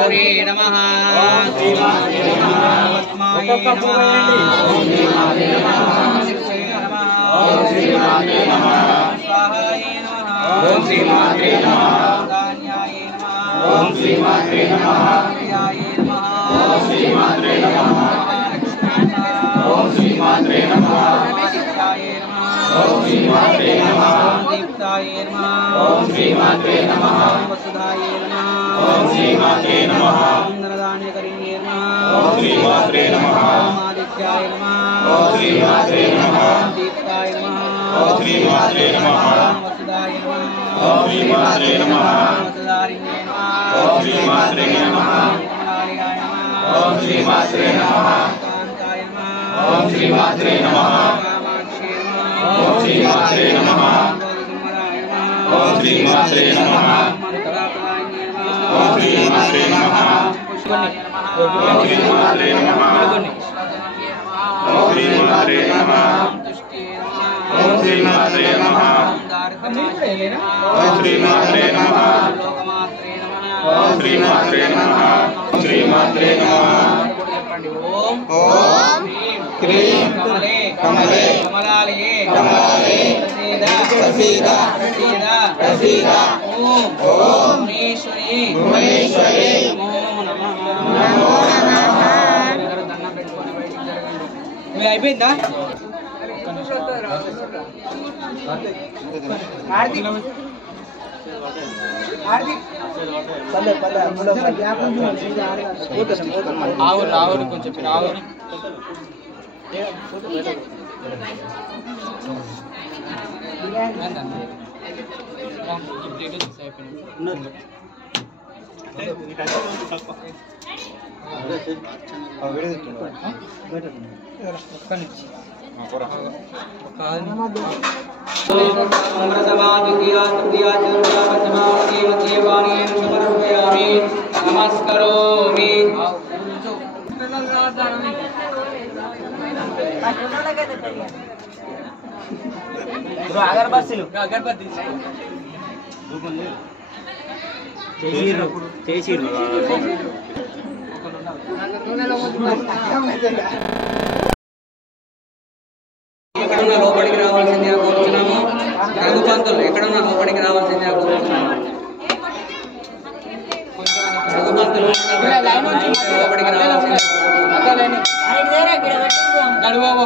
గౌరీ నమః ओम श्री मात्रे नमः दीप्ताय नमः ओम श्री मात्रे नमः वसुधाय नमः ओम श्री मात्रे नमः नरदान्य करिण्ये नमः ओम श्री मात्रे नमः आदित्याय नमः ओम श्री मात्रे नमः दीप्ताय नमः ओम श्री मात्रे नमः वसुधाय नमः ओम श्री मात्रे नमः वसुधारिण्ये नमः ओम श्री मात्रे नमः कमलालयाय नमः ओम श्री मात्रे नमः कान्ताय नमः ओम श्री मात्रे नमः ओम श्री मात्रे नमः ओम श्री मात्रे नमः ओम श्री मात्रे नमः ओम श्री मात्रे नमः ओम श्री मात्रे नमः ओम श्री मात्रे नमः ओम श्री मात्रे नमः ओम श्री मात्रे नमः ओम श्री मात्रे नमः ओम क्रीं कमले कमलालये कमलालये प्रसीदा प्रसीदा प्रसीदा ओम भुवनेश्वरी भुवनेश्वरी नमो नमः नमो नमः దండం పెట్టుకొని బయటికి జరగండి. మీ అయిపోయిందా? హార్దిక్ హార్దిక్ పల్లె పల్లె అందులో గ్యాప్ ఉంది. ఆవురు ఆవురు కొంచెం ఆవురు నమస్కరోమి అగరబత్తులు అగరబత్తి చేసిర్రు ఎక్కడున్నా లోపలికి రావాల్సిందిగా కోరుతున్నాము. రఘుపంతులు ఎక్కడున్నా లోపలికి రావాల్సిందిగా కోరుతున్నాము. రఘుపంతులు లోపలికి రావాల్సిందిగా గడుబాబు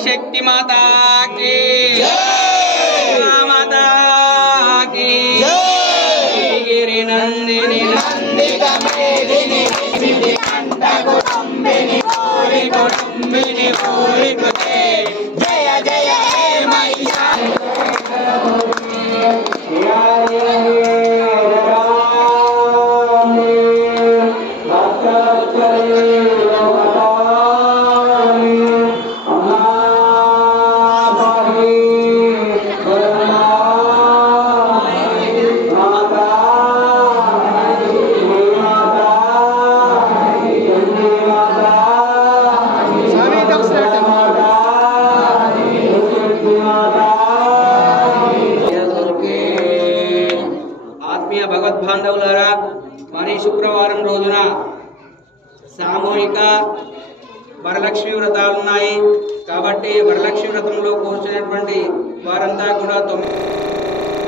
ఆదిశక్తి మాతా కీ మాతా కీ గిరి నందిని నందిక మేదిని కంఠ కుటుంబిని ఓరి కుటుంబిని ఓరి కుటే జయ జయ హే మహిషా ఆత్మీయ భగవద్బాంధవులారా, మరి శుక్రవారం రోజున సామూహిక వరలక్ష్మి వ్రతాలు ఉన్నాయి. కాబట్టి వరలక్ష్మి వ్రతంలో కూర్చున్నటువంటి వారంతా కూడా 9